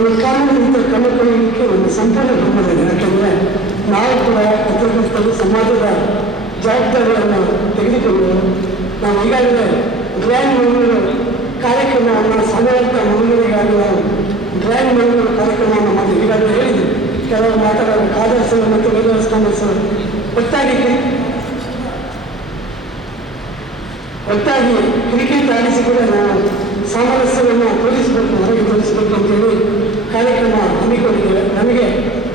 ಒಂದು ಕಾನೂನಿಂದ ಕಂಡುಕೊಳ್ಳಲಿಕ್ಕೆ ಒಂದು ಸಂಪೂರ್ಣ ಬೆಂಬಲಿದೆ. ಯಾಕೆಂದರೆ ನಾವು ಕೂಡ ಪತ್ರಕರ್ತರು ಸಮಾಜದ ಜವಾಬ್ದಾರಿಯನ್ನು ತೆಗೆದುಕೊಂಡು ನಾವು ಈಗಾಗಲೇ ಡ್ರಾಯಿಂಗ್ ಮಂಗಳೂರು ಕಾರ್ಯಕ್ರಮವನ್ನು ಸಮರ್ಥ ಮಂಗಳೂರಿಗಾಗಿ ನಾವು ಡ್ರಾಯಿಂಗ್ ಮಂಗಳೂರು ಕಾರ್ಯಕ್ರಮವನ್ನು ಮಾಡಿ ಈಗಾಗಲೇ ಹೇಳಿದ್ವಿ. ಕೆಲವು ಮಾತಾಡಲು ಖಾದರ್ ಸರ್ ಮತ್ತು ವೇದವಸ್ತಾನ ಸರ್ ಒಟ್ಟಾಗಿ ಕ್ರಿಕೆಟ್ ಆಡಿಸಿ ಕೂಡ ನಾವು ಸಾಮರಸ್ಯವನ್ನು ತೋರಿಸಬೇಕು, ಹೊರಗೆ ತೋರಿಸಬೇಕು ಅಂತೇಳಿ ಕಾರ್ಯಕ್ರಮ ಹಮ್ಮಿಕೊಂಡಿದ್ದೇವೆ. ನಮಗೆ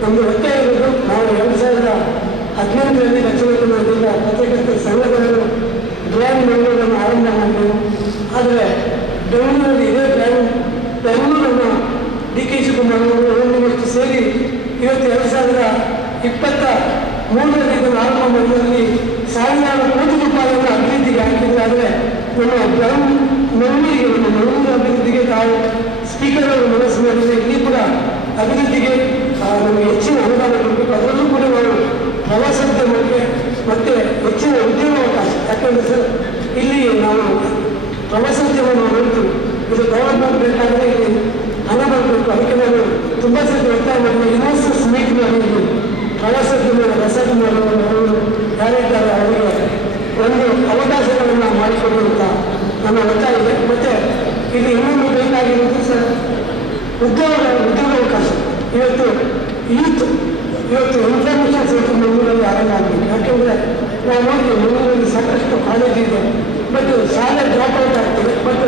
ನಮ್ಮದು ಒತ್ತಾಯ ಇರೋದು, ನಾವು 2018ರಲ್ಲಿ ದಕ್ಷಿಣ ಕನ್ನಡ ಜಿಲ್ಲಾ ಪತ್ರಕರ್ತರ ಸಂಘಟನೆಗಳು ಡ್ರಾಯಿಂಗ್ ಮಂಗಳೂರನ್ನು ಆರಂಭ ಮಾಡಿದೆವು. ಆದರೆ ಬೆಂಗಳೂರಲ್ಲಿ ಇದೇ ಬೆಂಗಳೂರನ್ನು ಡಿ.ಕೆ. ಶಿವಕುಮಾರ್ ಅವರು ಸೇರಿ ಇವತ್ತು 2023ರಲ್ಲಿ ಇದನ್ನು ಆರಂಭ ಮಾಡಿದಲ್ಲಿ ಸಾವಿರಾರು ಕೋಟಿ ರೂಪಾಯಿಗಳ ಅಭಿವೃದ್ಧಿಗೆ ಹಾಕಿದರೆ. ಆದರೆ ನಮ್ಮ ಮಂಗಳೂರು ಅಭಿವೃದ್ಧಿಗೆ ತಾವು ಸ್ಪೀಕರ್ ಅವರು ಮನಸ್ಸು ಮಾಡಿದರೆ ಇಲ್ಲಿ ಕೂಡ ಅಭಿವೃದ್ಧಿಗೆ ನಮಗೆ ಹೆಚ್ಚಿನ ಅನುದಾನ ಕೊಡಬೇಕು. ಅದರಲ್ಲೂ ಕೂಡ ನಾವು ಪ್ರವಾಸೋದ್ಯಮಕ್ಕೆ ಮತ್ತು ಹೆಚ್ಚಿನ ಉದ್ಯೋಗಾವಕಾಶ, ಯಾಕಂದರೆ ಸರ್ ಇಲ್ಲಿ ನಾವು ಪ್ರವಾಸೋದ್ಯಮ ನಾವು ಹೇಳ್ತೀವಿ, ಇದು ಡೆವಲಪ್ಮೆಂಟ್ ಬೇಕಾದರೆ ಇಲ್ಲಿ ಹಣ ಬರಬೇಕು. ಅದಕ್ಕೆ ನಾನು ತುಂಬ ಸರಿ ಒತ್ತಾಯ ಮಾಡಿದೆ. ಇನ್ವೆಸ್ಟರ್ಸ್ ಮೀಟ್ನಲ್ಲಿ ಪ್ರವಾಸೋದ್ಯಮ ರೆಸಾರ್ಟ್ ಮಾಡುವವರು ಯಾರಿದ್ದಾರೆ ಅವರಿಗೆ ಒಂದು ಅವಕಾಶಗಳನ್ನು ಮಾಡಿಕೊಡುವಂಥ ನನ್ನ ಒತ್ತಾಯ ಇದೆ. ಮತ್ತು ಇಲ್ಲಿ ಇನ್ನೊಂದು ಬೇಕಾಗಿರುವುದು ಸರ್ ಉದ್ಯೋಗಾವಕಾಶ. ಇವತ್ತು ಇನ್ಫಾರ್ಮೇಷನ್ ಸೆಂಟರ್ ಮಂಗಳೂರಲ್ಲಿ ಆರಂಭ ಆಗಬೇಕು. ಯಾಕೆಂದರೆ ನಾವು ನೋಡ್ತೀವಿ ಮಂಗಳೂರಲ್ಲಿ ಸಾಕಷ್ಟು ಕಾಲೇಜ್ ಇದೆ, ಬಟ್ ಶಾಲೆ ಡ್ರಾಪ್ ಔಟ್ ಆಗ್ತದೆ. ಬಟ್